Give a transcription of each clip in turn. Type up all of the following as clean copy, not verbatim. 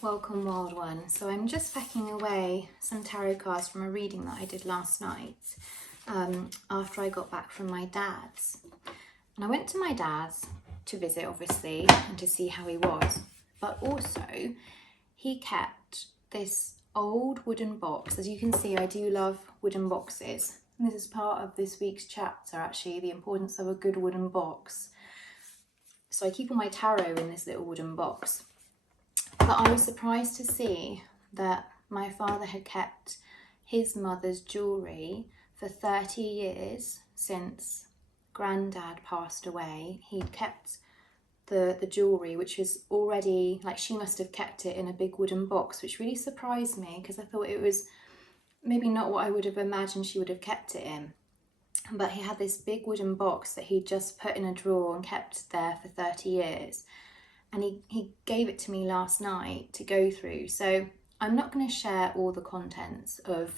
Welcome, wild one. So I'm just packing away some tarot cards from a reading that I did last night after I got back from my dad's. And I went to my dad's to visit, obviously, and to see how he was. But also, he kept this old wooden box. As you can see, I do love wooden boxes. And this is part of this week's chapter, actually, the importance of a good wooden box. So I keep all my tarot in this little wooden box. But I was surprised to see that my father had kept his mother's jewellery for 30 years since Granddad passed away. He'd kept the jewellery, which was already, like, she must have kept it in a big wooden box, which really surprised me because I thought it was maybe not what I would have imagined she would have kept it in. But he had this big wooden box that he'd just put in a drawer and kept there for 30 years. And he gave it to me last night to go through. So I'm not going to share all the contents of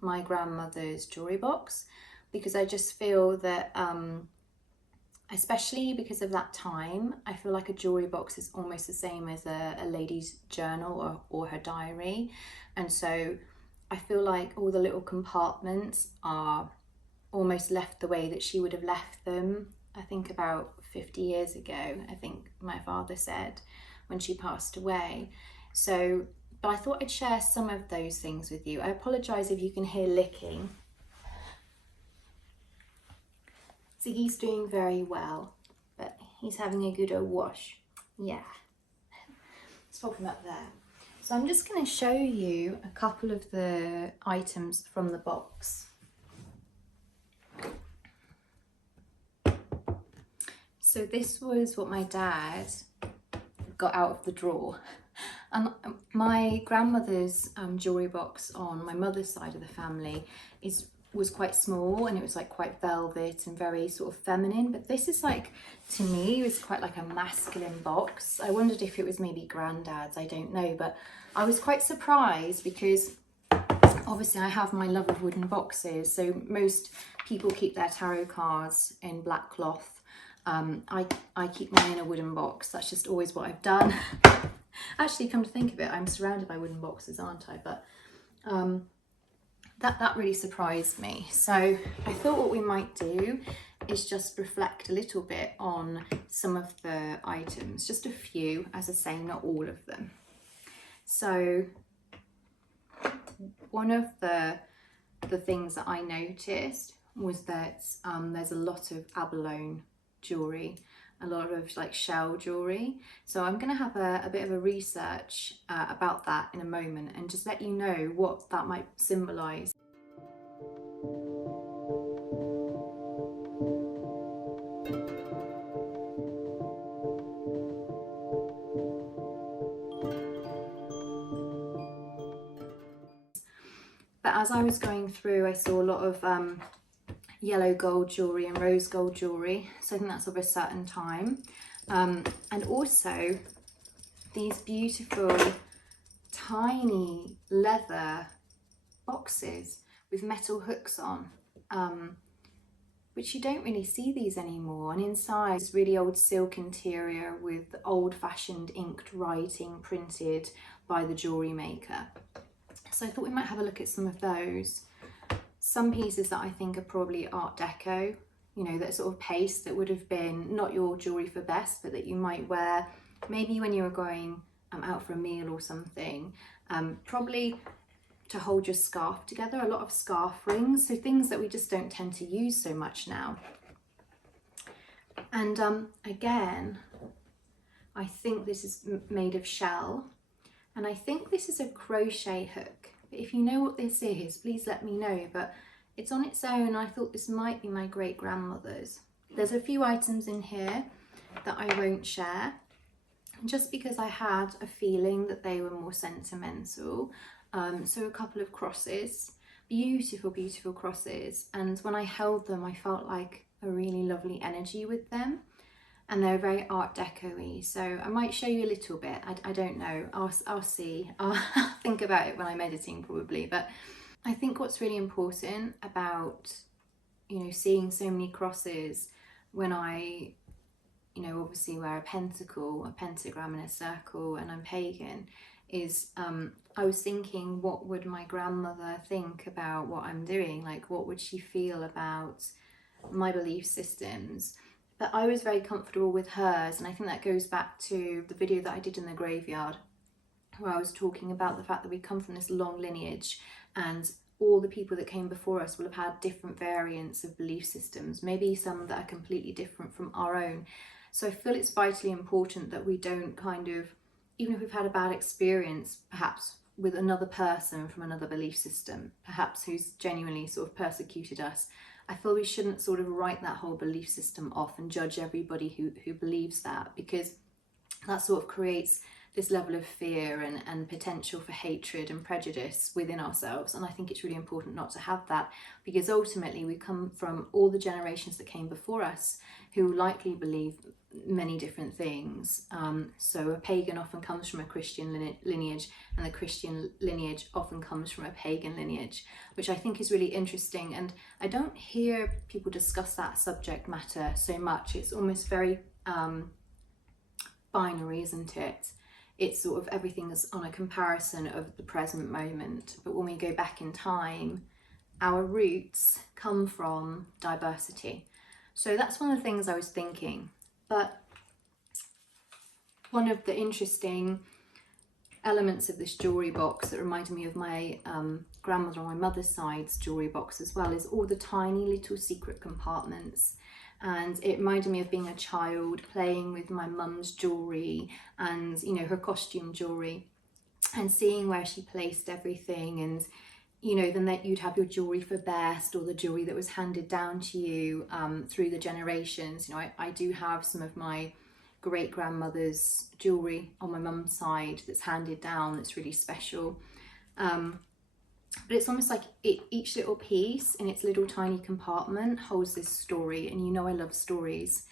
my grandmother's jewellery box because I just feel that, especially because of that time, I feel like a jewellery box is almost the same as a lady's journal or her diary. And so I feel like all the little compartments are almost left the way that she would have left them, I think about 50 years ago, I think my father said, when she passed away. So, but I thought I'd share some of those things with you. I apologise if you can hear licking. So he's doing very well, but he's having a good old wash. Yeah. Let's pop him up there. So I'm just going to show you a couple of the items from the box. So this was what my dad got out of the drawer. And my grandmother's jewellery box on my mother's side of the family was quite small, and it was like quite velvet and very sort of feminine. But this is like, to me, it was quite like a masculine box. I wondered if it was maybe Granddad's, I don't know. But I was quite surprised because obviously I have my love of wooden boxes. So most people keep their tarot cards in black cloth. I keep mine in a wooden box. That's just always what I've done. Actually, come to think of it, I'm surrounded by wooden boxes, aren't I? But that really surprised me. So I thought what we might do is just reflect a little bit on some of the items, just a few, as I say, not all of them. So one of the things that I noticed was that there's a lot of abalone jewellery, a lot of like shell jewellery. So I'm going to have a bit of a research about that in a moment and just let you know what that might symbolise. But as I was going through, I saw a lot of yellow gold jewellery and rose gold jewellery, so I think that's of a certain time, and also these beautiful tiny leather boxes with metal hooks on, which you don't really see these anymore. And inside is really old silk interior with old-fashioned inked writing printed by the jewellery maker. So I thought we might have a look at some of those. Some pieces that I think are probably Art Deco, you know, that sort of paste that would have been not your jewellery for best, but that you might wear maybe when you were going out for a meal or something, probably to hold your scarf together, a lot of scarf rings, so things that we just don't tend to use so much now. And again, I think this is made of shell, and I think this is a crochet hook. If you know what this is, please let me know, but it's on its own. I thought this might be my great grandmother's. There's a few items in here that I won't share, just because I had a feeling that they were more sentimental. So a couple of crosses, beautiful, beautiful crosses. And when I held them, I felt like a really lovely energy with them. And they're very Art Deco-y, so I might show you a little bit. I don't know, I'll see. I'll think about it when I'm editing probably. But I think what's really important about, you know, seeing so many crosses when I you know, obviously wear a pentacle, a pentagram and a circle, and I'm pagan, is I was thinking, what would my grandmother think about what I'm doing? Like, what would she feel about my belief systems? But I was very comfortable with hers, and I think that goes back to the video that I did in the graveyard, where I was talking about the fact that we come from this long lineage, and all the people that came before us will have had different variants of belief systems, maybe some that are completely different from our own. So I feel it's vitally important that we don't kind of, even if we've had a bad experience, perhaps with another person from another belief system, perhaps who's genuinely sort of persecuted us, I feel we shouldn't sort of write that whole belief system off and judge everybody who believes that, because that sort of creates this level of fear and potential for hatred and prejudice within ourselves. And I think it's really important not to have that, because ultimately we come from all the generations that came before us who likely believe many different things. So a pagan often comes from a Christian lineage, and the Christian lineage often comes from a pagan lineage, which I think is really interesting. And I don't hear people discuss that subject matter so much. It's almost very binary, isn't it? It's sort of everything is on a comparison of the present moment. But when we go back in time, our roots come from diversity. So that's one of the things I was thinking. But one of the interesting elements of this jewellery box that reminded me of my grandmother on my mother's side's jewellery box as well is all the tiny little secret compartments. And it reminded me of being a child playing with my mum's jewellery and, you know, her costume jewellery, and seeing where she placed everything. And, you know, then that you'd have your jewellery for best, or the jewellery that was handed down to you through the generations. You know, I do have some of my great grandmother's jewellery on my mum's side that's handed down, that's really special. But it's almost like each little piece in its little tiny compartment holds this story, and you know I love stories.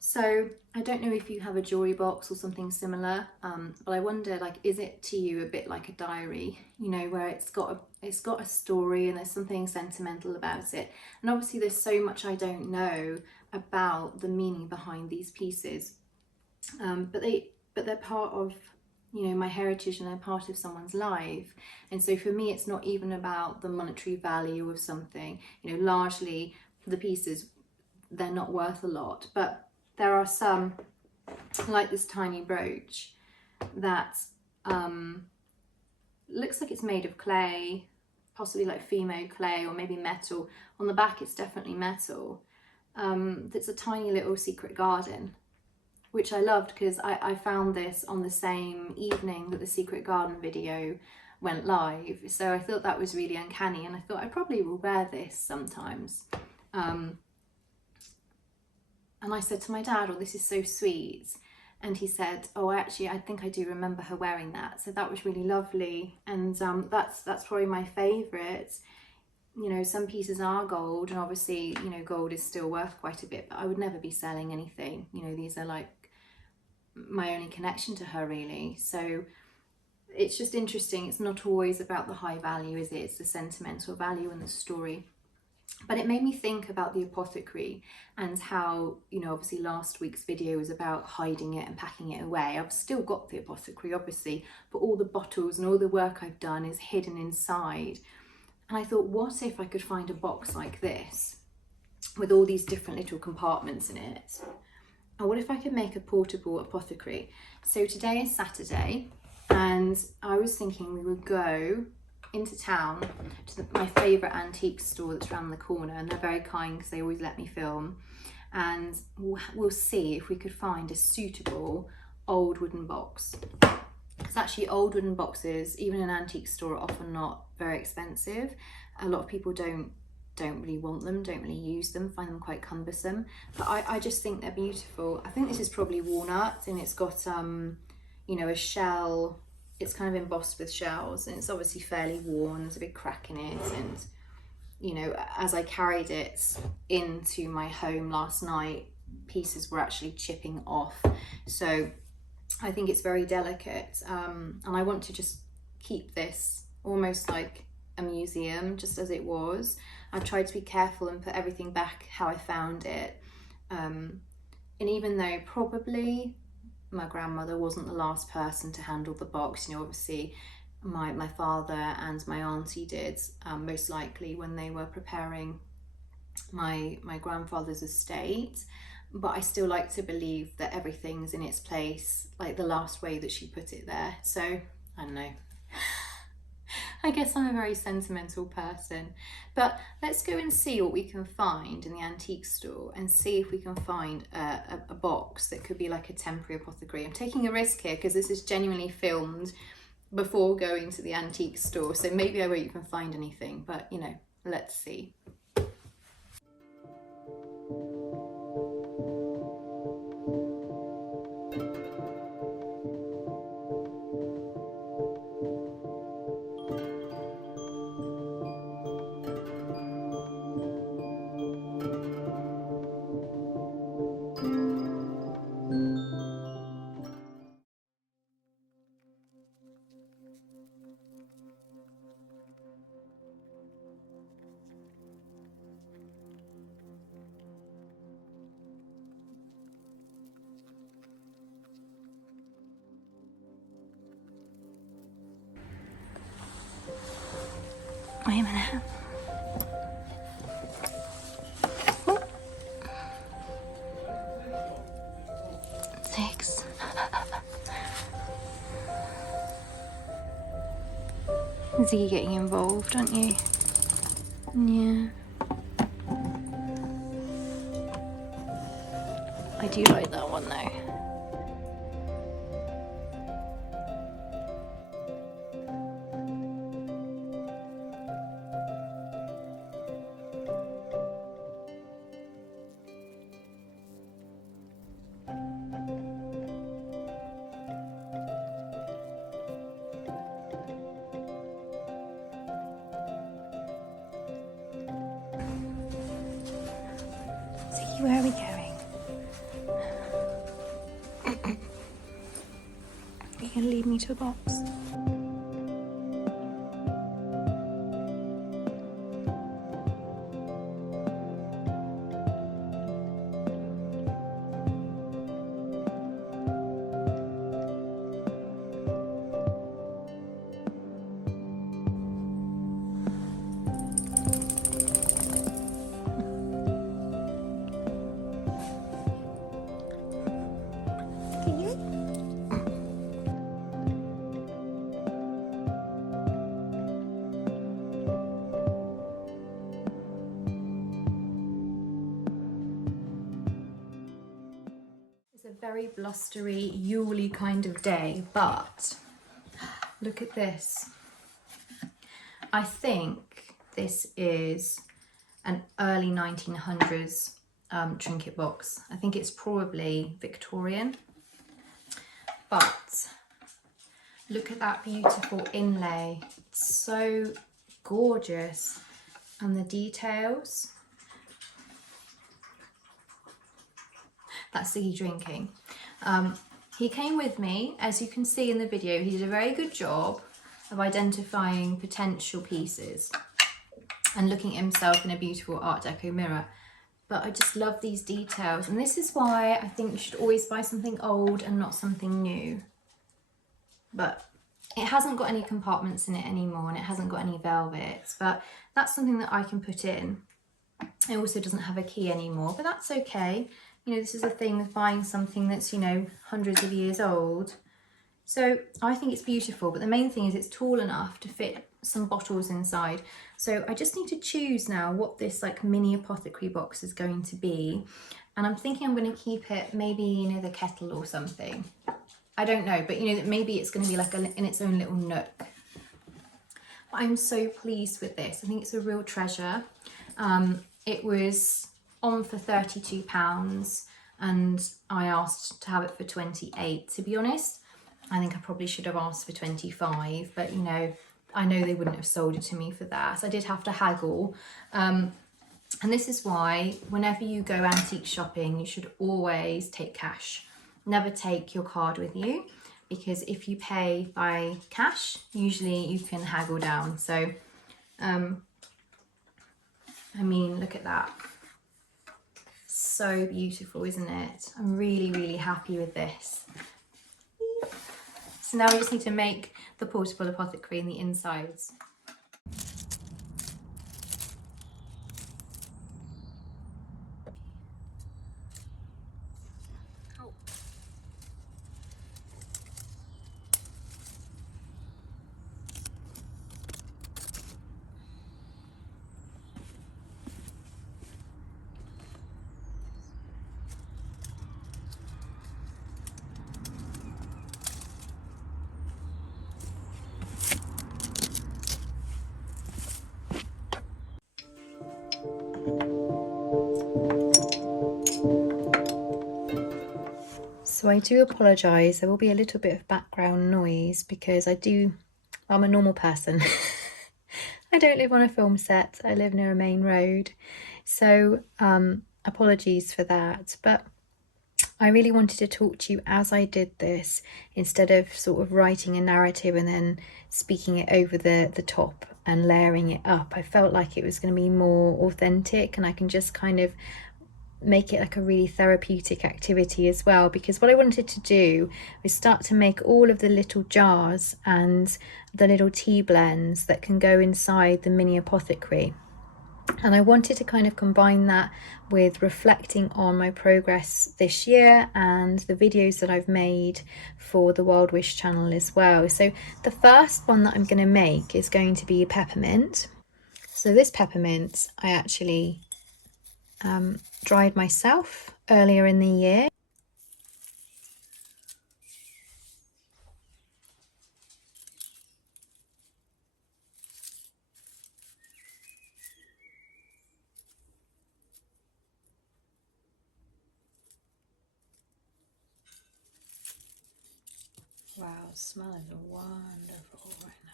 So I don't know if you have a jewellery box or something similar, but I wonder, like, is it to you a bit like a diary, you know, where it's got a story and there's something sentimental about it. And obviously there's so much I don't know about the meaning behind these pieces, but they're part of, you know, my heritage, and they're part of someone's life. And so for me, it's not even about the monetary value of something. You know, largely the pieces, they're not worth a lot, but there are some, like this tiny brooch that looks like it's made of clay, possibly like Fimo clay or maybe metal. On the back it's definitely metal. That's a tiny little secret garden, which I loved because I found this on the same evening that the Secret Garden video went live. So I thought that was really uncanny, and I thought I probably will wear this sometimes. And I said to my dad, oh, this is so sweet. And he said, oh, actually, I think I do remember her wearing that. So that was really lovely. And that's probably my favourite. You know, some pieces are gold, and obviously, you know, gold is still worth quite a bit, but I would never be selling anything. You know, these are like my only connection to her, really. So it's just interesting. It's not always about the high value, is it? It's the sentimental value and the story. But it made me think about the apothecary and how, you know, obviously last week's video was about hiding it and packing it away. I've still got the apothecary, obviously, but all the bottles and all the work I've done is hidden inside. And I thought, what if I could find a box like this with all these different little compartments in it? And what if I could make a portable apothecary? So today is Saturday, and I was thinking we would go into town to my favourite antique store that's around the corner, and they're very kind because they always let me film, and we'll see if we could find a suitable old wooden box. It's actually old wooden boxes, even in an antique store, are often not very expensive. A lot of people don't really want them, don't really use them, find them quite cumbersome, but I just think they're beautiful. I think this is probably walnut, and it's got you know, a shell. It's kind of embossed with shells, and it's obviously fairly worn. There's a big crack in it, and you know, as I carried it into my home last night, pieces were actually chipping off. So I think it's very delicate, and I want to just keep this almost like a museum, just as it was. I've tried to be careful and put everything back how I found it. And even though probably my grandmother wasn't the last person to handle the box, you know, obviously my father and my auntie did, most likely when they were preparing my grandfather's estate, but I still like to believe that everything's in its place, like the last way that she put it there. So I don't know. I guess I'm a very sentimental person, but let's go and see what we can find in the antique store and see if we can find a box that could be like a temporary apothecary. I'm taking a risk here because this is genuinely filmed before going to the antique store, so maybe I won't even find anything, but you know, let's see. Wait a minute. Oh. 6. Ziggy getting involved, aren't you? Yeah. I do like that one though. Ziggy, where are we going? Are you gonna lead me to a box? Very blustery, Yule kind of day, but look at this. I think this is an early 1900s trinket box. I think it's probably Victorian, but look at that beautiful inlay. It's so gorgeous, and the details. That's Ziggy drinking. He came with me, as you can see in the video. He did a very good job of identifying potential pieces and looking at himself in a beautiful Art Deco mirror. But I just love these details, and this is why I think you should always buy something old and not something new. But it hasn't got any compartments in it anymore, and it hasn't got any velvets, but that's something that I can put in. It also doesn't have a key anymore, but that's okay. You know, this is a thing of buying something that's, you know, hundreds of years old. So I think it's beautiful, but the main thing is it's tall enough to fit some bottles inside. So I just need to choose now what this like mini apothecary box is going to be. And I'm thinking I'm going to keep it maybe, you know, the kettle or something. I don't know, but you know, maybe it's going to be like in its own little nook. But I'm so pleased with this. I think it's a real treasure. It was on for £32 and I asked to have it for 28. To be honest, I think I probably should have asked for 25, but you know, I know they wouldn't have sold it to me for that, so I did have to haggle. And this is why whenever you go antique shopping, you should always take cash. Never take your card with you, because if you pay by cash, usually you can haggle down. So I mean, look at that. so beautiful, isn't it? I'm really, really happy with this. So now we just need to make the portable apothecary in the insides. So I do apologise, there will be a little bit of background noise because I'm a normal person. I don't live on a film set, I live near a main road. So apologies for that, but I really wanted to talk to you as I did this instead of sort of writing a narrative and then speaking it over the top and layering it up. I felt like it was going to be more authentic and I can just kind of make it like a really therapeutic activity as well, because what I wanted to do was start to make all of the little jars and the little tea blends that can go inside the mini apothecary. And I wanted to kind of combine that with reflecting on my progress this year and the videos that I've made for the Wild Wish channel as well. So the first one that I'm going to make is going to be peppermint. So this peppermint I actually dried myself earlier in the year. Wow, smelling wonderful right now.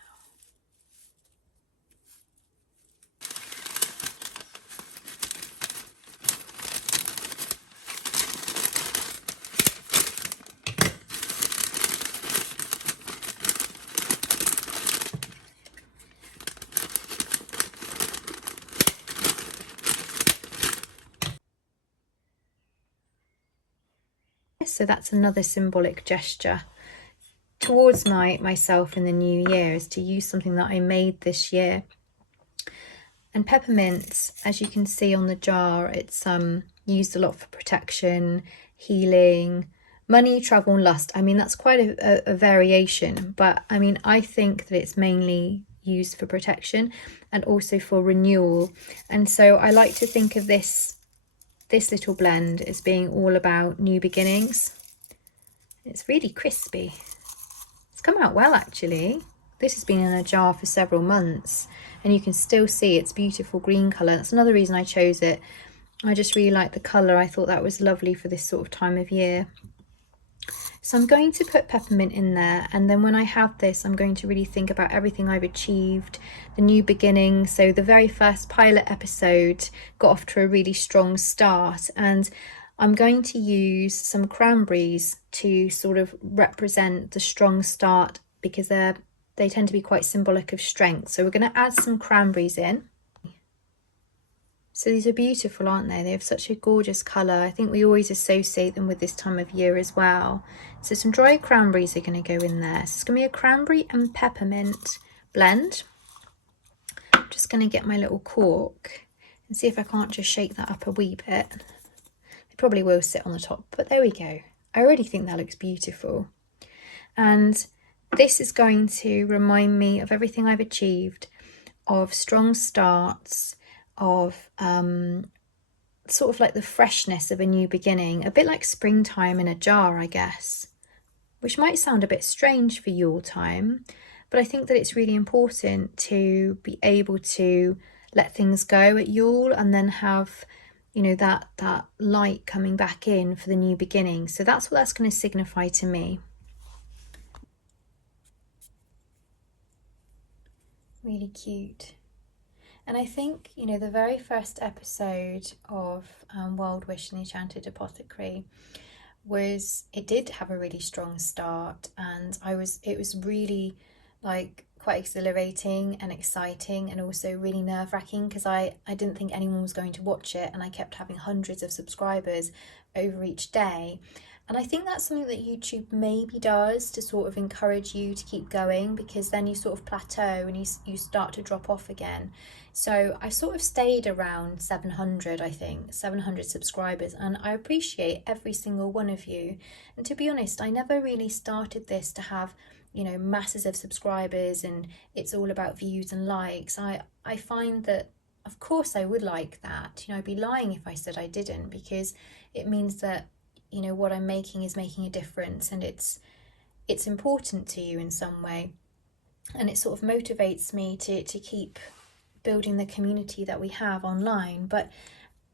So that's another symbolic gesture towards myself in the new year, is to use something that I made this year. And peppermint, as you can see on the jar, it's used a lot for protection, healing, money, travel and lust. I mean, that's quite a variation, but I mean, I think that it's mainly used for protection and also for renewal. And so I like to think of this little blend as being all about new beginnings. It's really crispy. It's come out well, actually. This has been in a jar for several months and you can still see its beautiful green colour. That's another reason I chose it. I just really like the colour. I thought that was lovely for this sort of time of year. So I'm going to put peppermint in there, and then when I have this, I'm going to really think about everything I've achieved, the new beginning. So the very first pilot episode got off to a really strong start, and I'm going to use some cranberries to sort of represent the strong start because they tend to be quite symbolic of strength. So we're going to add some cranberries in. So these are beautiful, aren't they? They have such a gorgeous colour. I think we always associate them with this time of year as well. So some dried cranberries are going to go in there. So it's going to be a cranberry and peppermint blend. I'm just going to get my little cork and see if I can't just shake that up a wee bit. It probably will sit on the top, but there we go. I already think that looks beautiful. And this is going to remind me of everything I've achieved, of strong starts, of sort of like the freshness of a new beginning, a bit like springtime in a jar, I guess, which might sound a bit strange for Yule time, but I think that it's really important to be able to let things go at Yule and then have, you know, that light coming back in for the new beginning. So that's what that's going to signify to me. Really cute. And I think, you know, the very first episode of Wild Wish and the Enchanted Apothecary it did have a really strong start, and it was really like quite exhilarating and exciting, and also really nerve-wracking because I didn't think anyone was going to watch it, and I kept having hundreds of subscribers over each day. And I think that's something that YouTube maybe does to sort of encourage you to keep going, because then you sort of plateau and you start to drop off again. So I sort of stayed around 700, I think, 700 subscribers, and I appreciate every single one of you. And to be honest, I never really started this to have, you know, masses of subscribers and it's all about views and likes. I find that, of course, I would like that. You know, I'd be lying if I said I didn't, because it means that, you know, what I'm making is making a difference, and it's important to you in some way, and it sort of motivates me to keep building the community that we have online. But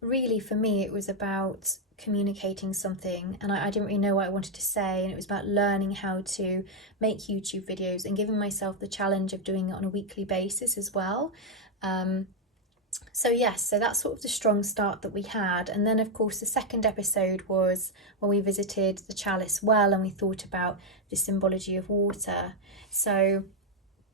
really, for me, it was about communicating something, and I didn't really know what I wanted to say, and it was about learning how to make YouTube videos and giving myself the challenge of doing it on a weekly basis as well. So yes, so that's sort of the strong start that we had. And then of course the second episode was when we visited the Chalice Well and we thought about the symbology of water. So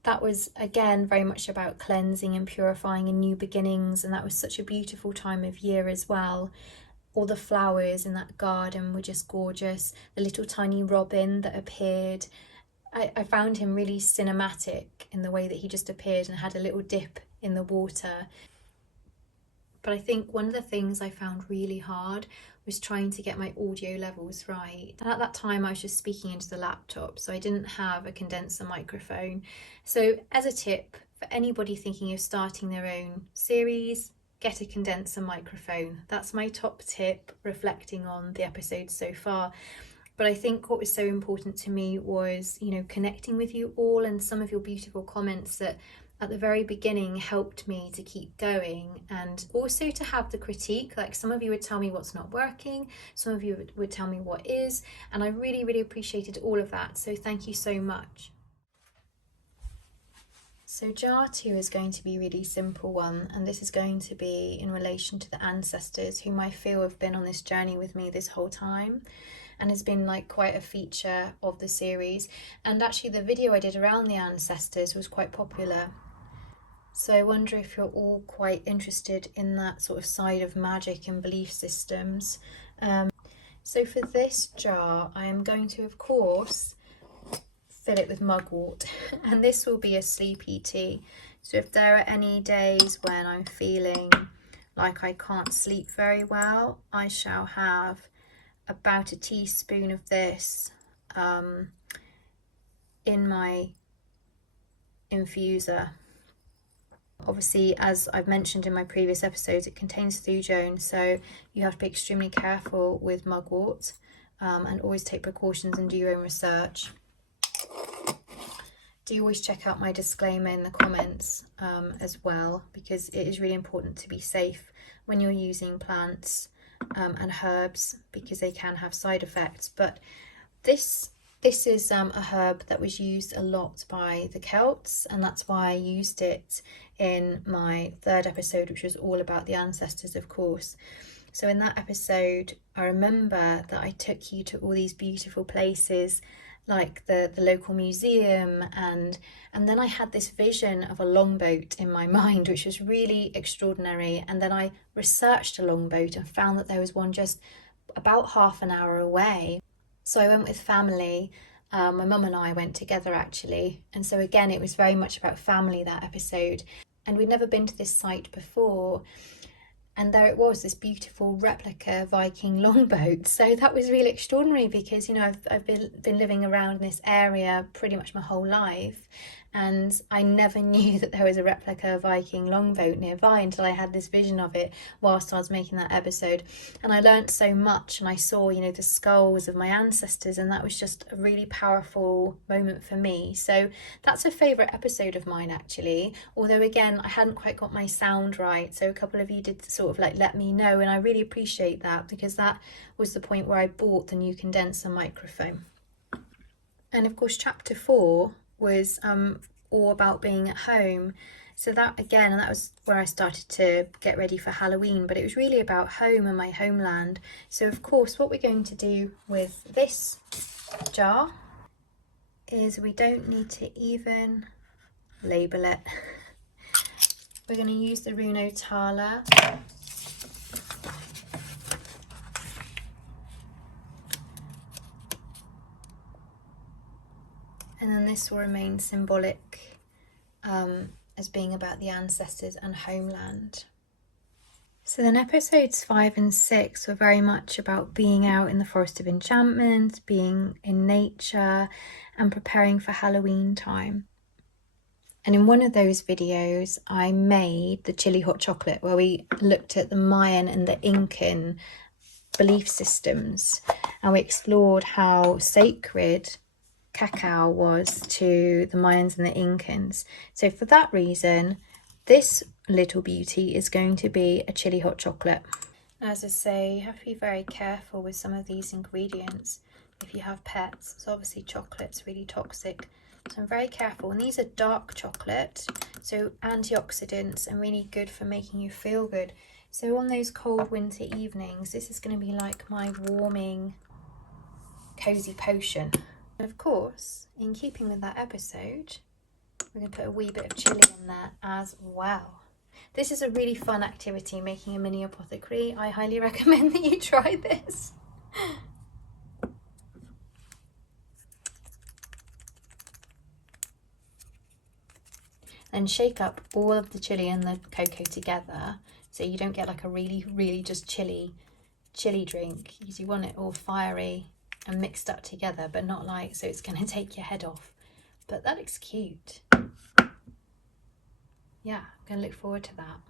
that was again very much about cleansing and purifying and new beginnings, and that was such a beautiful time of year as well. All the flowers in that garden were just gorgeous. The little tiny robin that appeared, I found him really cinematic in the way that he just appeared and had a little dip in the water. But I think one of the things I found really hard was trying to get my audio levels right. And at that time I was just speaking into the laptop, so I didn't have a condenser microphone. So as a tip for anybody thinking of starting their own series, get a condenser microphone. That's my top tip, reflecting on the episodes so far. But I think what was so important to me was, you know, connecting with you all, and some of your beautiful comments that at the very beginning helped me to keep going, and also to have the critique. Like, some of you would tell me what's not working, some of you would tell me what is, and I really appreciated all of that, so thank you so much. So jar 2 is going to be a really simple one, and this is going to be in relation to the ancestors, whom I feel have been on this journey with me this whole time, and has been like quite a feature of the series. And actually the video I did around the ancestors was quite popular. So I wonder if you're all quite interested in that sort of side of magic and belief systems. So for this jar, I am going to, of course, fill it with mugwort, and this will be a sleepy tea. So if there are any days when I'm feeling like I can't sleep very well, I shall have about a teaspoon of this in my infuser. Obviously, as I've mentioned in my previous episodes, it contains thujone, so you have to be extremely careful with mugwort, and always take precautions and do your own research. Do always check out my disclaimer in the comments as well, because it is really important to be safe when you're using plants and herbs, because they can have side effects. But this is a herb that was used a lot by the Celts, and that's why I used it in my third episode, which was all about the ancestors, of course. So in that episode, I remember that I took you to all these beautiful places, like the local museum, and then I had this vision of a longboat in my mind, which was really extraordinary. And then I researched a longboat and found that there was one just about half an hour away. So I went with family. My mum and I went together actually, and so again it was very much about family, that episode, and we'd never been to this site before. And there it was, this beautiful replica Viking longboat. So that was really extraordinary, because, you know, I've been living around this area pretty much my whole life, and I never knew that there was a replica Viking longboat nearby until I had this vision of it whilst I was making that episode. And I learnt so much, and I saw, you know, the skulls of my ancestors, and that was just a really powerful moment for me. So that's a favourite episode of mine actually, although again I hadn't quite got my sound right, so a couple of you did sort of like let me know, and I really appreciate that, because that was the point where I bought the new condenser microphone. And of course chapter 4 was all about being at home. So that again, and that was where I started to get ready for Halloween, but it was really about home and my homeland. So of course what we're going to do with this jar is we don't need to even label it. We're going to use the Runo Tala. And then this will remain symbolic as being about the ancestors and homeland. So then episodes 5 and 6 were very much about being out in the Forest of Enchantment, being in nature and preparing for Halloween time. And in one of those videos, I made the chili hot chocolate where we looked at the Mayan and the Incan belief systems, and we explored how sacred cacao was to the Mayans and the Incans. So for that reason, this little beauty is going to be a chili hot chocolate. As I say, you have to be very careful with some of these ingredients if you have pets. So obviously chocolate's really toxic. So I'm very careful. And these are dark chocolate, so antioxidants and really good for making you feel good. So on those cold winter evenings, this is going to be like my warming, cozy potion. And of course, in keeping with that episode, we're going to put a wee bit of chili in there as well. This is a really fun activity, making a mini apothecary. I highly recommend that you try this. And shake up all of the chili and the cocoa together so you don't get like a really just chili drink, because you want it all fiery and mixed up together, but not like so it's going to take your head off. But that looks cute. Yeah, I'm going to look forward to that.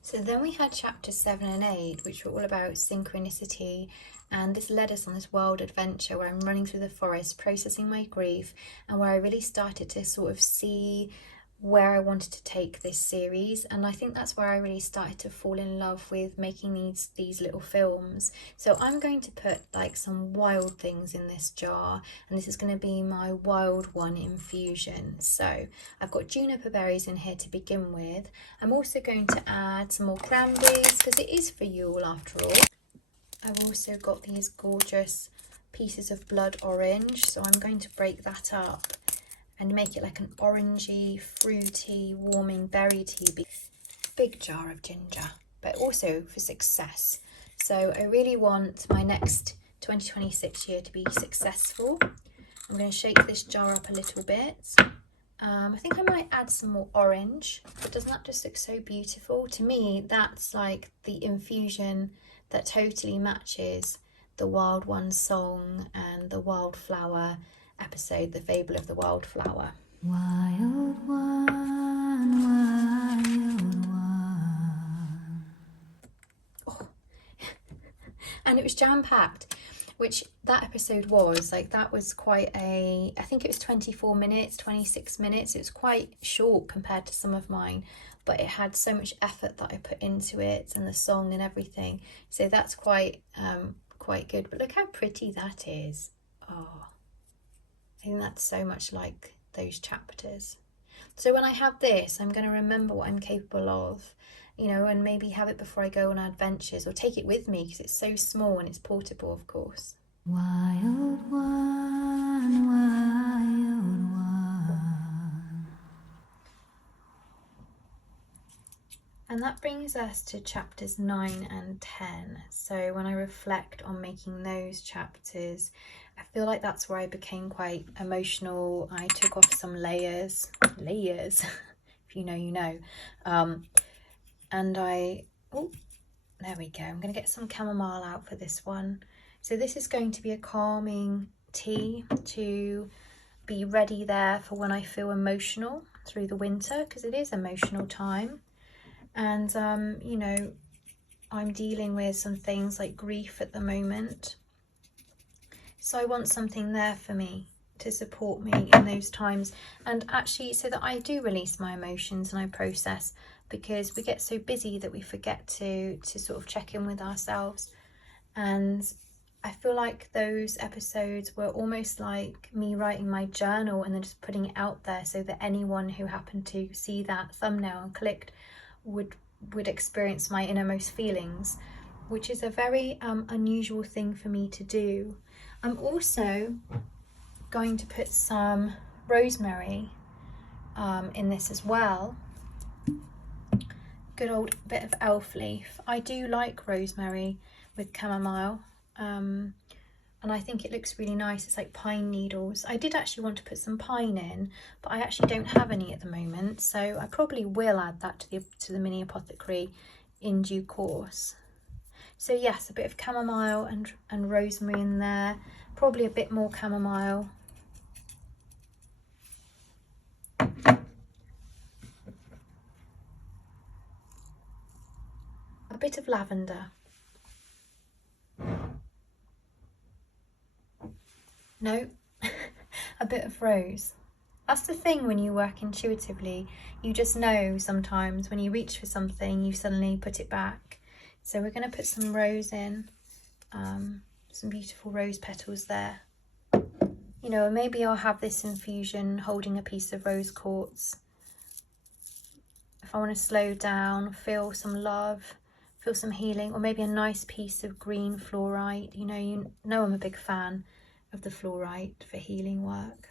So then we had chapters 7 and 8, which were all about synchronicity, and this led us on this wild adventure where I'm running through the forest, processing my grief, and where I really started to sort of see where I wanted to take this series. And I think that's where I really started to fall in love with making these little films. So I'm going to put like some wild things in this jar, and this is going to be my wild one infusion. So I've got juniper berries in here to begin with. I'm also going to add some more cranberries because it is for Yule after all. I've also got these gorgeous pieces of blood orange, so I'm going to break that up and make it like an orangey, fruity, warming berry tea. Big jar of ginger, but also for success. So I really want my next 2026 year to be successful. I'm going to shake this jar up a little bit. I think I might add some more orange, but doesn't that just look so beautiful? To me, that's like the infusion that totally matches the Wild One song and the Wildflower episode, The Fable of the Wildflower. Wild one, wild one. Oh. And it was jam-packed, which that episode was. Like, that was quite I think it was 24 minutes, 26 minutes. It was quite short compared to some of mine, but it had so much effort that I put into it and the song and everything. So that's quite good. But look how pretty that is. Oh, I think that's so much like those chapters. So when I have this, I'm going to remember what I'm capable of, you know, and maybe have it before I go on adventures, or take it with me because it's so small and it's portable, of course. Wild one, wild one. And that brings us to chapters 9 and 10. So when I reflect on making those chapters, I feel like that's where I became quite emotional. I took off some layers, if you know, you know. And oh, there we go. I'm going to get some chamomile out for this one. So this is going to be a calming tea to be ready there for when I feel emotional through the winter, because it is emotional time. And, you know, I'm dealing with some things like grief at the moment. So I want something there for me to support me in those times, and actually so that I do release my emotions and I process, because we get so busy that we forget to sort of check in with ourselves. And I feel like those episodes were almost like me writing my journal and then just putting it out there so that anyone who happened to see that thumbnail and clicked would experience my innermost feelings, which is a very unusual thing for me to do. I'm also going to put some rosemary in this as well. Good old bit of elf leaf. I do like rosemary with chamomile, and I think it looks really nice. It's like pine needles. I did actually want to put some pine in, but I actually don't have any at the moment, so I probably will add that to the mini apothecary in due course. So yes, a bit of chamomile and rosemary in there, probably a bit more chamomile. A bit of lavender. No, a bit of rose. That's the thing when you work intuitively. You just know sometimes when you reach for something, you suddenly put it back. So we're going to put some rose in, some beautiful rose petals there. You know, maybe I'll have this infusion holding a piece of rose quartz. If I want to slow down, feel some love, feel some healing, or maybe a nice piece of green fluorite. You know I'm a big fan of the fluorite for healing work.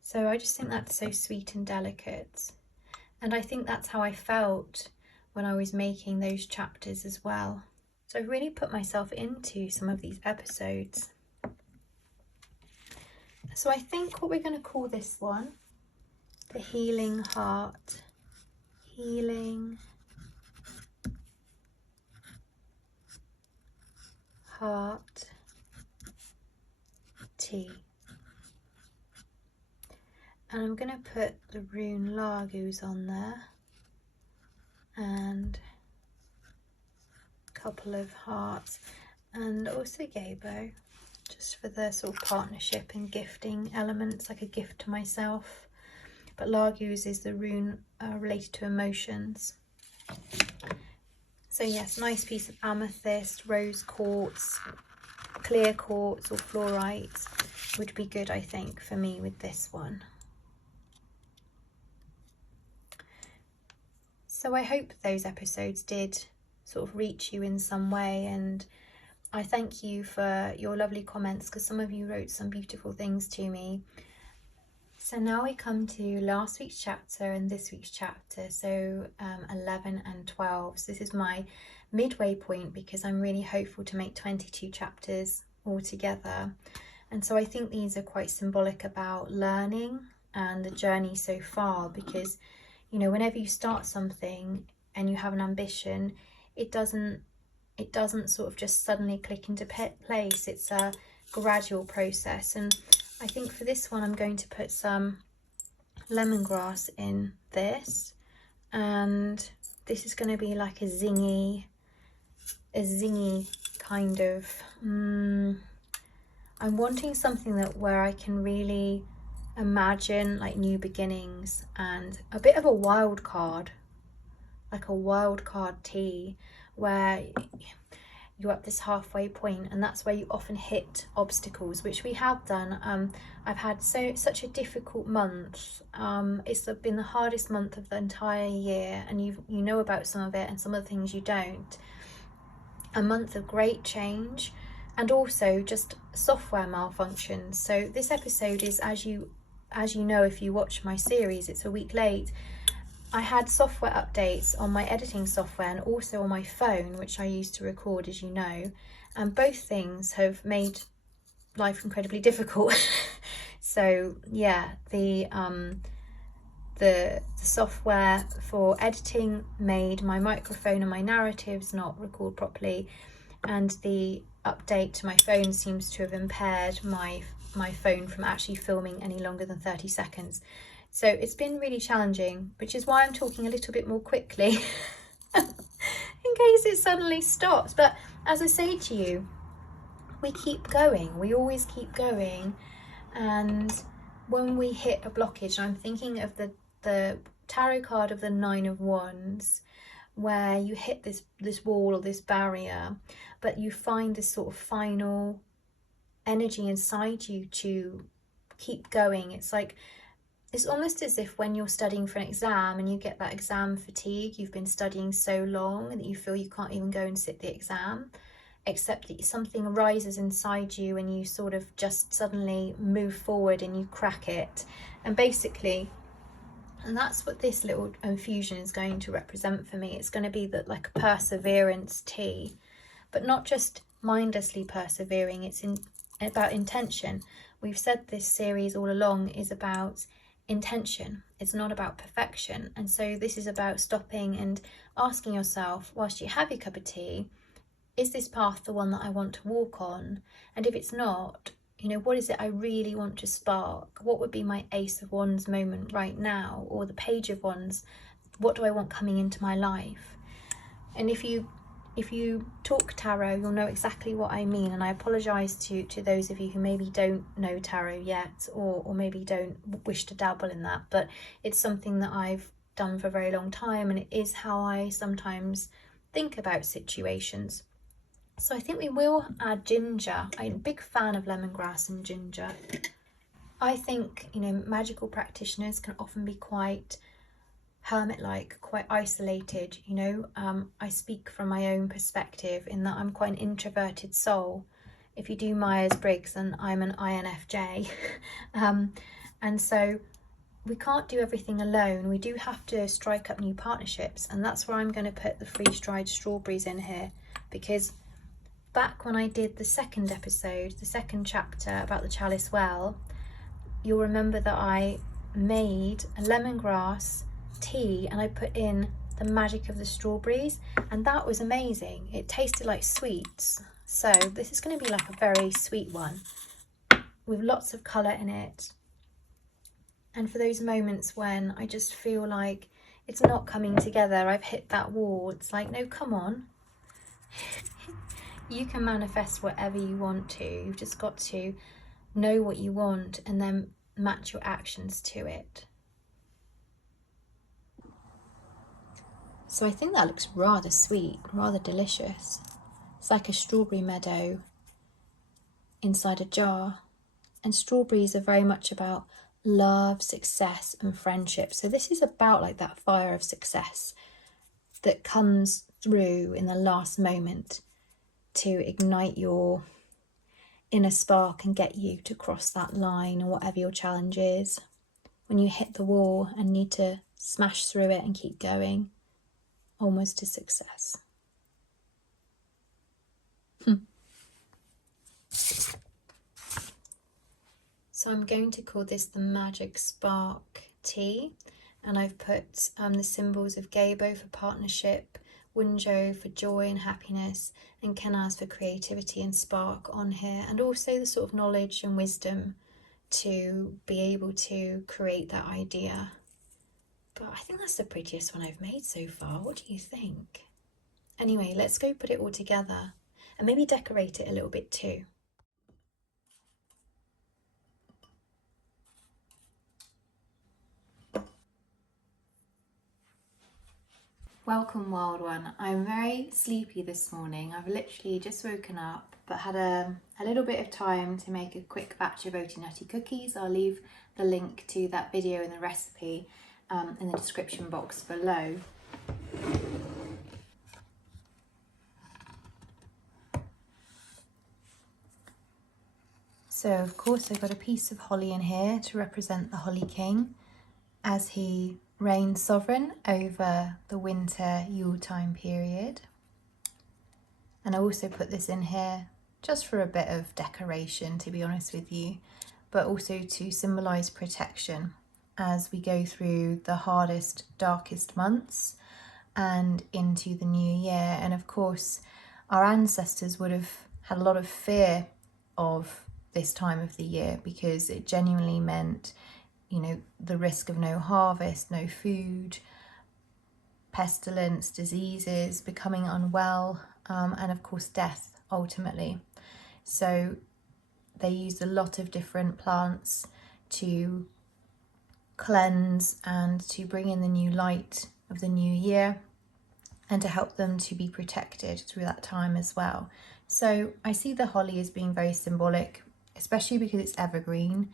So I just think that's so sweet and delicate. And I think that's how I felt when I was making those chapters as well. So I've really put myself into some of these episodes. So I think what we're going to call this one, the Healing Heart. Healing Heart Tea. And I'm going to put the rune Largus on there and a couple of hearts and also Gabo, just for the sort of partnership and gifting elements, like a gift to myself. But Largus is the rune related to emotions. So yes, nice piece of amethyst, rose quartz, clear quartz or fluorite would be good, I think, for me with this one. So I hope those episodes did sort of reach you in some way, and I thank you for your lovely comments because some of you wrote some beautiful things to me. So now we come to last week's chapter and this week's chapter, so 11 and 12. So this is my midway point because I'm really hopeful to make 22 chapters altogether. And so I think these are quite symbolic about learning and the journey so far, because you know, whenever you start something and you have an ambition, it doesn't sort of just suddenly click into place. It's a gradual process. And I think for this one, I'm going to put some lemongrass in this. And this is going to be like a zingy kind of, I'm wanting something where I can really imagine like new beginnings and a bit of a wild card, like a wild card tea, where you're at this halfway point and that's where you often hit obstacles, which we have done. I've had such a difficult month. It's been the hardest month of the entire year, and you know about some of it and some of the things you don't. A month of great change and also just software malfunctions. So this episode is, as you know, if you watch my series, it's a week late. I had software updates on my editing software and also on my phone, which I use to record, as you know, and both things have made life incredibly difficult. So yeah, the software for editing made my microphone and my narratives not record properly, and the update to my phone seems to have impaired my phone from actually filming any longer than 30 seconds. So it's been really challenging, which is why I'm talking a little bit more quickly in case it suddenly stops. But as I say to you, we keep going, we always keep going. And when we hit a blockage, I'm thinking of the tarot card of the 9 of Wands, where you hit this wall or this barrier, but you find this sort of final energy inside you to keep going. It's almost as if when you're studying for an exam and you get that exam fatigue, you've been studying so long that you feel you can't even go and sit the exam, except that something arises inside you and you sort of just suddenly move forward and you crack it. And basically, and that's what this little infusion is going to represent for me. It's going to be that, like, a perseverance tea, but not just mindlessly persevering. It's about intention. We've said this series all along is about intention. It's not about perfection. And so this is about stopping and asking yourself, whilst you have your cup of tea, is this path the one that I want to walk on? And if it's not, you know, what is it I really want to spark? What would be my Ace of Wands moment right now? Or the Page of Wands? What do I want coming into my life? And if you talk tarot, you'll know exactly what I mean. And I apologise to those of you who maybe don't know tarot yet, or maybe don't wish to dabble in that. But it's something that I've done for a very long time, and it is how I sometimes think about situations. So I think we will add ginger. I'm a big fan of lemongrass and ginger. I think, you know, magical practitioners can often be quite hermit-like, quite isolated, you know. I speak from my own perspective in that I'm quite an introverted soul. If you do Myers-Briggs, then I'm an INFJ. And so we can't do everything alone. We do have to strike up new partnerships, and that's where I'm going to put the freeze-dried strawberries in here, because back when I did the second episode, the second chapter about the Chalice Well, you'll remember that I made a lemongrass tea and I put in the magic of the strawberries, and that was amazing. It tasted like sweets. So this is going to be like a very sweet one with lots of colour in it. And for those moments when I just feel like it's not coming together, I've hit that wall, it's like, no, come on. You can manifest whatever you want to. You've just got to know what you want and then match your actions to it. So I think that looks rather sweet, rather delicious. It's like a strawberry meadow inside a jar. And strawberries are very much about love, success and friendship. So this is about like that fire of success that comes through in the last moment to ignite your inner spark and get you to cross that line, or whatever your challenge is. When you hit the wall and need to smash through it and keep going, almost to success. So I'm going to call this the Magic Spark Tea, and I've put the symbols of Gabo for partnership, Wunjo for joy and happiness, and Kenaz for creativity and spark on here, and also the sort of knowledge and wisdom to be able to create that idea. But I think that's the prettiest one I've made so far. What do you think? Anyway, let's go put it all together and maybe decorate it a little bit too. Welcome, wild one. I'm very sleepy this morning. I've literally just woken up, but had a little bit of time to make a quick batch of oaty nutty cookies. I'll leave the link to that video and the recipe in the description box below. So of course I've got a piece of holly in here to represent the Holly King as he reigns sovereign over the winter Yule time period. And I also put this in here just for a bit of decoration, to be honest with you, but also to symbolise protection as we go through the hardest, darkest months and into the new year. And of course, our ancestors would have had a lot of fear of this time of the year, because it genuinely meant, you know, the risk of no harvest, no food, pestilence, diseases, becoming unwell, and of course death ultimately. So they used a lot of different plants to cleanse and to bring in the new light of the new year. and to help them to be protected through that time as well. So I see the holly as being very symbolic, especially because it's evergreen,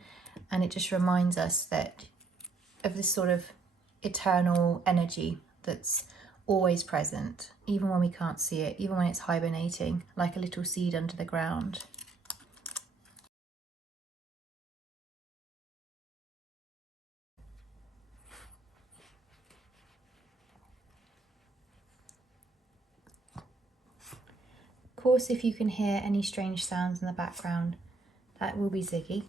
and it just reminds us that of this sort of eternal energy that's always present, even when we can't see it, even when it's hibernating like a little seed under the ground. Of course, if you can hear any strange sounds in the background, that will be Ziggy.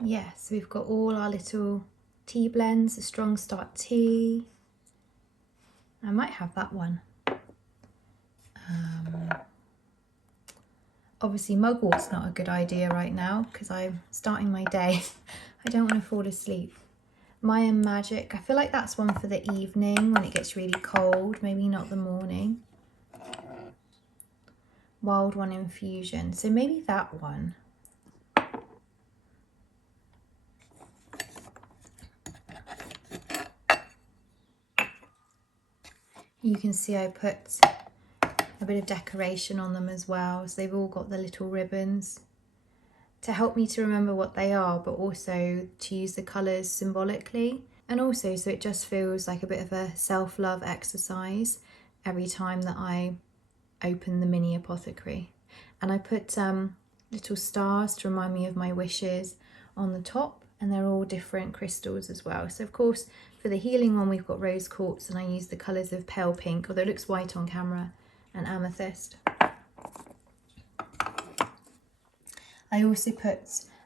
Yes, we've got all our little tea blends, a strong start tea. I might have that one. Obviously mugwort's not a good idea right now because I'm starting my day. I don't want to fall asleep. Maya Magic, I feel like that's one for the evening when it gets really cold, maybe not the morning. Wild One Infusion, so maybe that one. You can see I put a bit of decoration on them as well, so they've all got the little ribbons to help me to remember what they are, but also to use the colours symbolically, and also so it just feels like a bit of a self-love exercise every time that I open the mini apothecary. And I put little stars to remind me of my wishes on the top, and they're all different crystals as well. So of course for the healing one we've got rose quartz, and I use the colours of pale pink, although it looks white on camera, and amethyst. I also put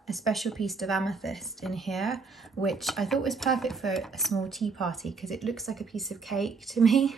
a special piece of amethyst in here, which I thought was perfect for a small tea party because it looks like a piece of cake to me.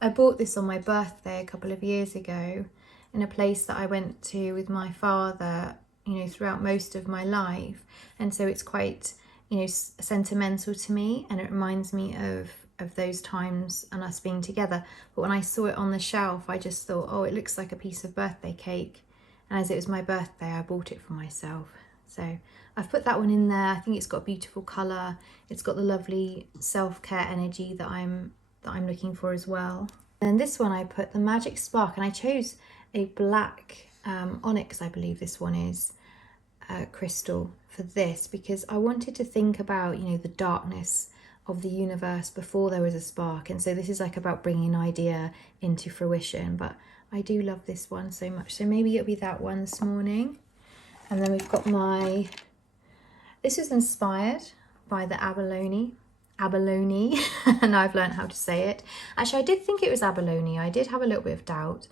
I bought this on my birthday a couple of years ago in a place that I went to with my father, you know, throughout most of my life. And so it's quite, you know, sentimental to me, and it reminds me of those times and us being together. But when I saw it on the shelf, I just thought, oh, it looks like a piece of birthday cake. And as it was my birthday, I bought it for myself. So I've put that one in there. I think it's got a beautiful colour. It's got the lovely self-care energy that I'm looking for as well. And this one I put the Magic Spark, and I chose a black onyx, I believe this one is, crystal for this, because I wanted to think about, you know, the darkness of the universe before there was a spark. And so this is like about bringing an idea into fruition, but I do love this one so much. So maybe it'll be that one this morning. And then we've got this is inspired by the Abalone, and I've learned how to say it. Actually, I did think it was abalone. I did have a little bit of doubt,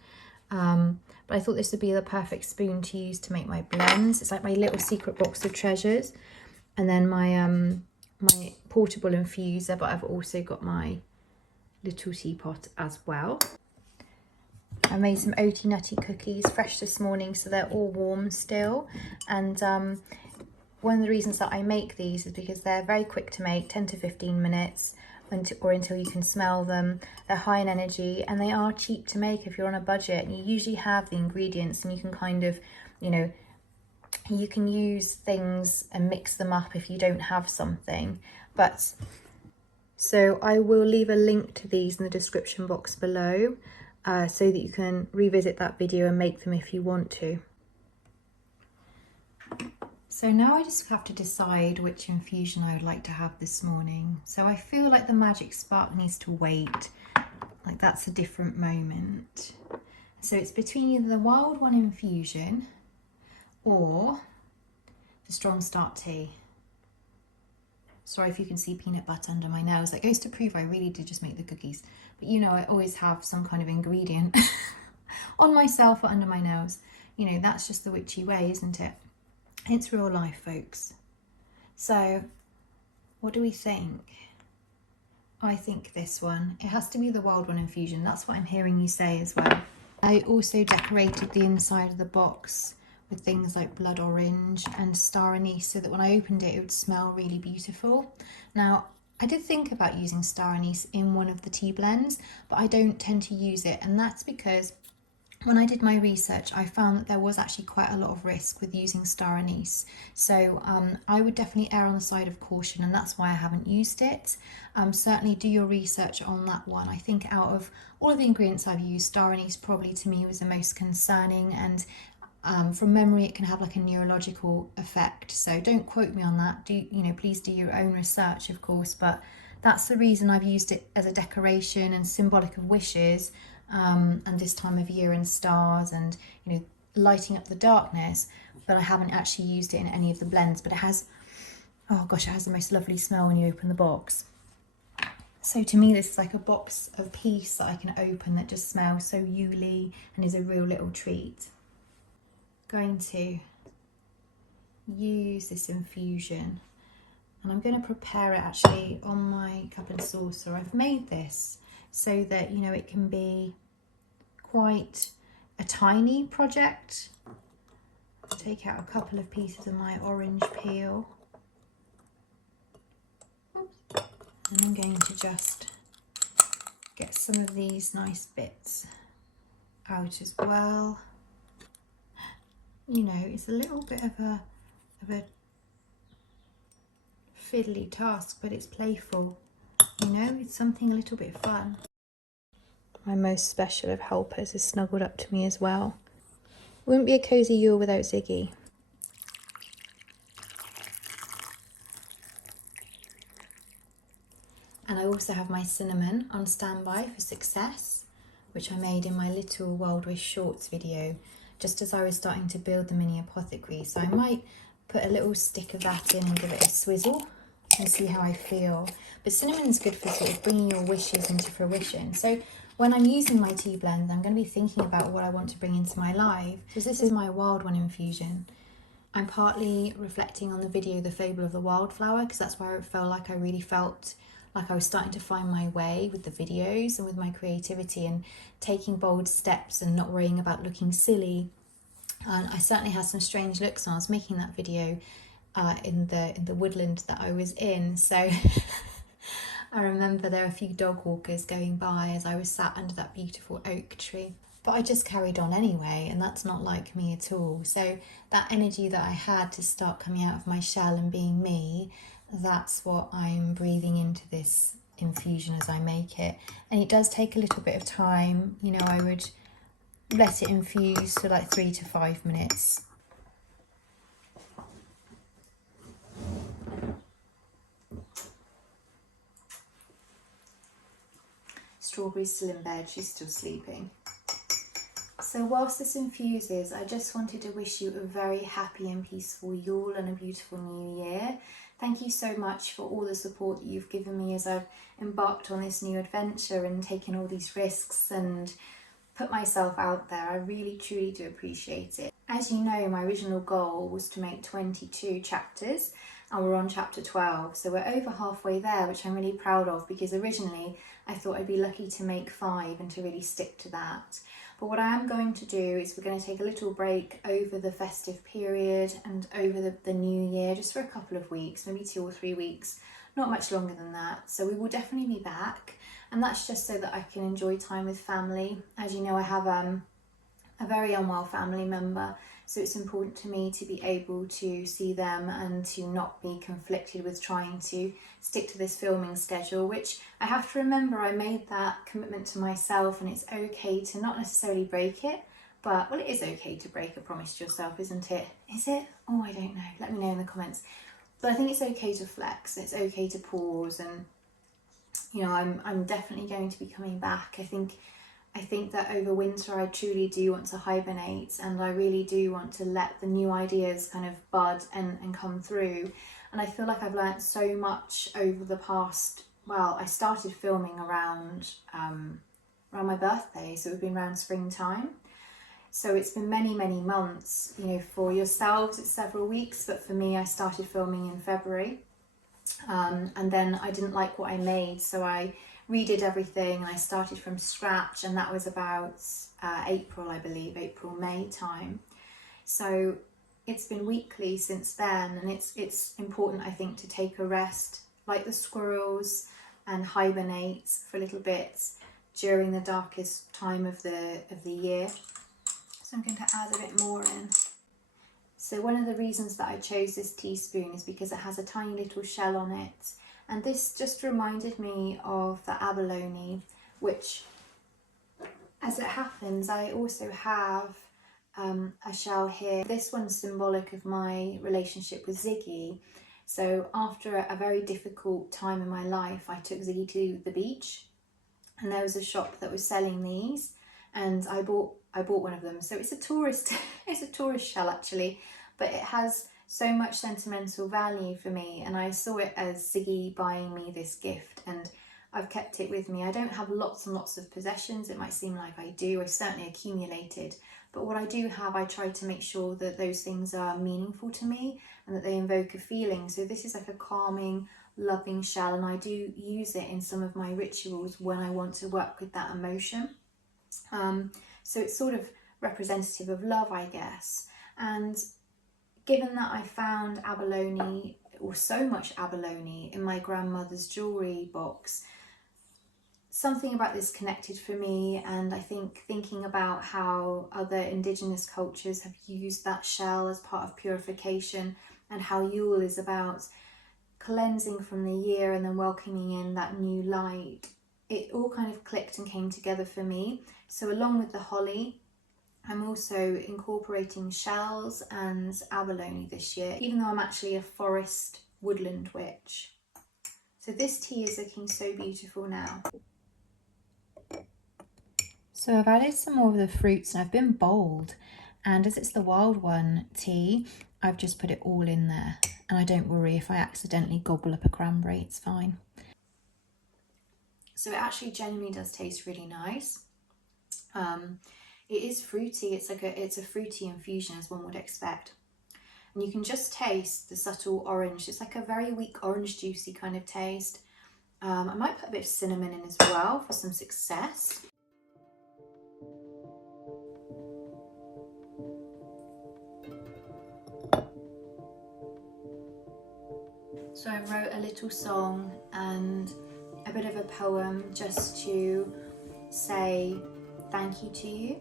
but I thought this would be the perfect spoon to use to make my blends. It's like my little secret box of treasures. And then my portable infuser, but I've also got my little teapot as well. I made some oaty nutty cookies fresh this morning, so they're all warm still. And one of the reasons that I make these is because they're very quick to make, 10 to 15 minutes, or until you can smell them. They're high in energy, and they are cheap to make if you're on a budget. And you usually have the ingredients, and you can kind of, you know, you can use things and mix them up if you don't have something. But so I will leave a link to these in the description box below, so that you can revisit that video and make them if you want to. So now I just have to decide which infusion I would like to have this morning. So I feel like the Magic Spark needs to wait, like that's a different moment. So it's between either the Wild One infusion or the Strong Start tea. Sorry if you can see peanut butter under my nails. That goes to prove I really did just make the cookies. But you know, I always have some kind of ingredient on myself or under my nails. You know, that's just the witchy way, isn't it? It's real life, folks. So what do we think? I think this one. It has to be the Wild One infusion. That's what I'm hearing you say as well. I also decorated the inside of the box with things like blood orange and star anise, so that when I opened it, it would smell really beautiful. Now, I did think about using star anise in one of the tea blends, but I don't tend to use it, and that's because when I did my research, I found that there was actually quite a lot of risk with using star anise. So I would definitely err on the side of caution, and that's why I haven't used it. Certainly do your research on that one. I think out of all of the ingredients I've used, star anise probably to me was the most concerning, and from memory it can have like a neurological effect. So don't quote me on that. Please do your own research, of course, but that's the reason I've used it as a decoration and symbolic of wishes. And this time of year and stars and lighting up the darkness, but I haven't actually used it in any of the blends. But it has, oh gosh, it has the most lovely smell when you open the box. So to me this is like a box of peace that I can open that just smells so Yule and is a real little treat. Going to use this infusion and I'm going to prepare it actually on my cup and saucer. I've made this so that it can be quite a tiny project. Take out a couple of pieces of my orange peel. And I'm going to just get some of these nice bits out as well. It's a little bit of a fiddly task, but it's playful. It's something a little bit fun. My most special of helpers is snuggled up to me as well. Wouldn't be a cosy Yule without Ziggy. And I also have my cinnamon on standby for success, which I made in my little Wild Wish Shorts video, just as I was starting to build the mini apothecary. So I might put a little stick of that in and give it a swizzle and see how I feel. But cinnamon's good for sort of bringing your wishes into fruition. So when I'm using my tea blend, I'm going to be thinking about what I want to bring into my life. Because this is my wild one infusion. I'm partly reflecting on the video, The Fable of the Wildflower, because that's where it felt like I really felt like I was starting to find my way with the videos and with my creativity and taking bold steps and not worrying about looking silly. And I certainly had some strange looks when I was making that video in the woodland that I was in. So I remember there were a few dog walkers going by as I was sat under that beautiful oak tree. But I just carried on anyway, and that's not like me at all. So that energy that I had to start coming out of my shell and being me, that's what I'm breathing into this infusion as I make it. And it does take a little bit of time. I would let it infuse for like 3 to 5 minutes. Strawberry's still in bed, she's still sleeping. So whilst this infuses, I just wanted to wish you a very happy and peaceful Yule and a beautiful new year. Thank you so much for all the support that you've given me as I've embarked on this new adventure and taken all these risks and put myself out there. I really truly do appreciate it. As you know, my original goal was to make 22 chapters and we're on chapter 12, so we're over halfway there, which I'm really proud of, because originally I thought I'd be lucky to make 5 and to really stick to that. But what I am going to do is we're going to take a little break over the festive period and over the new year, just for a couple of weeks, maybe 2 or 3 weeks, not much longer than that. So we will definitely be back, and that's just so that I can enjoy time with family. As you know, I have a very unwell family member, so it's important to me to be able to see them and to not be conflicted with trying to stick to this filming schedule, which I have to remember I made that commitment to myself, and it's okay to not necessarily break it, but, well, it is okay to break a promise to yourself, isn't it? Is it? Oh, I don't know. Let me know in the comments. But I think it's okay to flex, it's okay to pause, and I'm definitely going to be coming back. I think that over winter I truly do want to hibernate, and I really do want to let the new ideas kind of bud and come through. And I feel like I've learnt so much over the past, well, I started filming around my birthday, so it would have been around springtime. So it's been many, many months. For yourselves it's several weeks, but for me I started filming in February. And then I didn't like what I made, so I redid everything and I started from scratch, and that was about April, I believe, April-May time. So it's been weekly since then, and it's important, I think, to take a rest like the squirrels and hibernate for a little bit during the darkest time of the year. So I'm going to add a bit more in. So one of the reasons that I chose this teaspoon is because it has a tiny little shell on it. And this just reminded me of the abalone, which, as it happens, I also have a shell here. This one's symbolic of my relationship with Ziggy. So after a very difficult time in my life, I took Ziggy to the beach, and there was a shop that was selling these, and I bought one of them. So it's a tourist it's a tourist shell actually, but it has so much sentimental value for me, and I saw it as Ziggy buying me this gift, and I've kept it with me. I don't have lots and lots of possessions. It might seem like I do. I've certainly accumulated, but what I do have, I try to make sure that those things are meaningful to me and that they invoke a feeling. So this is like a calming, loving shell, and I do use it in some of my rituals when I want to work with that emotion. So it's sort of representative of love, I guess. And given that I found abalone, or so much abalone, in my grandmother's jewellery box, something about this connected for me. And I think thinking about how other indigenous cultures have used that shell as part of purification, and how Yule is about cleansing from the year and then welcoming in that new light, it all kind of clicked and came together for me. So along with the holly, I'm also incorporating shells and abalone this year, even though I'm actually a forest woodland witch. So this tea is looking so beautiful now. So I've added some more of the fruits, and I've been bold, and as it's the wild one tea, I've just put it all in there, and I don't worry if I accidentally gobble up a cranberry, it's fine. So it actually genuinely does taste really nice. It is fruity. It's a fruity infusion, as one would expect, and you can just taste the subtle orange. It's like a very weak orange juicy kind of taste. I might put a bit of cinnamon in as well for some success. So I wrote a little song and a bit of a poem just to say thank you to you,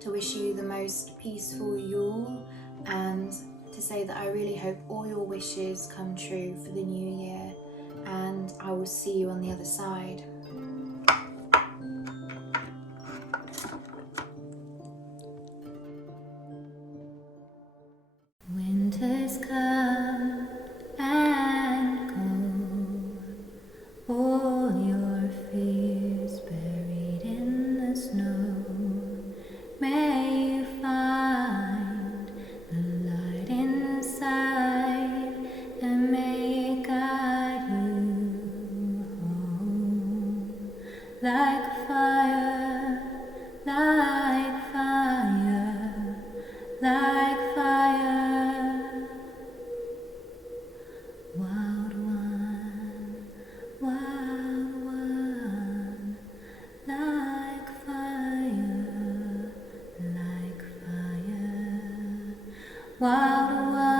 to wish you the most peaceful Yule, and to say that I really hope all your wishes come true for the new year, and I will see you on the other side. Winter's come and go, all your fears buried in the snow. May you find the light inside, and may it guide you home. Like fire, like fire, like fire. Wild one, like fire, like fire. Wild one.